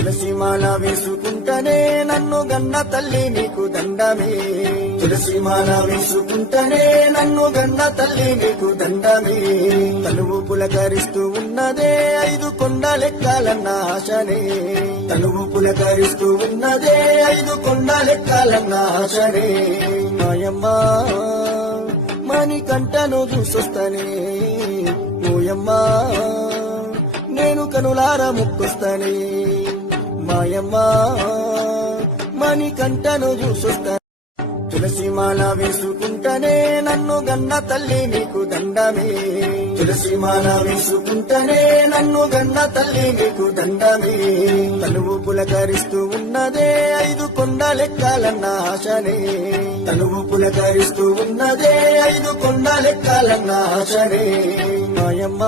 తులసిమాల వేసుకుంటనే నన్ను గన్న తల్లి నీకు దండమే తులసిమాల వేసుకుంటనే నన్ను గన్న తల్లి నీకు దండమే తనువు పులకరిస్తూ ఉన్నదే 5 కొండలెక్కాలన్న ఆశనే తనువు పులకరిస్తూ ఉన్నదే 5 కొండలెక్కాలన్న ఆశనే మాయమ్మ మణికంఠను చూసొస్తనే ఓయమ్మా నేను కనులార ముక్కొస్తనే మాయమ్మ మణికంఠను చూసొస్తా తులసిమాల వేసుకుంటనే నన్ను గన్న తల్లి నీకు దండమే తులసిమాల వేసుకుంటనే నన్ను గన్న తల్లి నీకు దండమే తనువు పులకరిస్తూ ఉన్నదే 5 కొండలెక్కాలన్న ఆశనే తనువు పులకరిస్తూ ఉన్నదే 5 కొండలెక్కాలన్న ఆశనే మాయమ్మ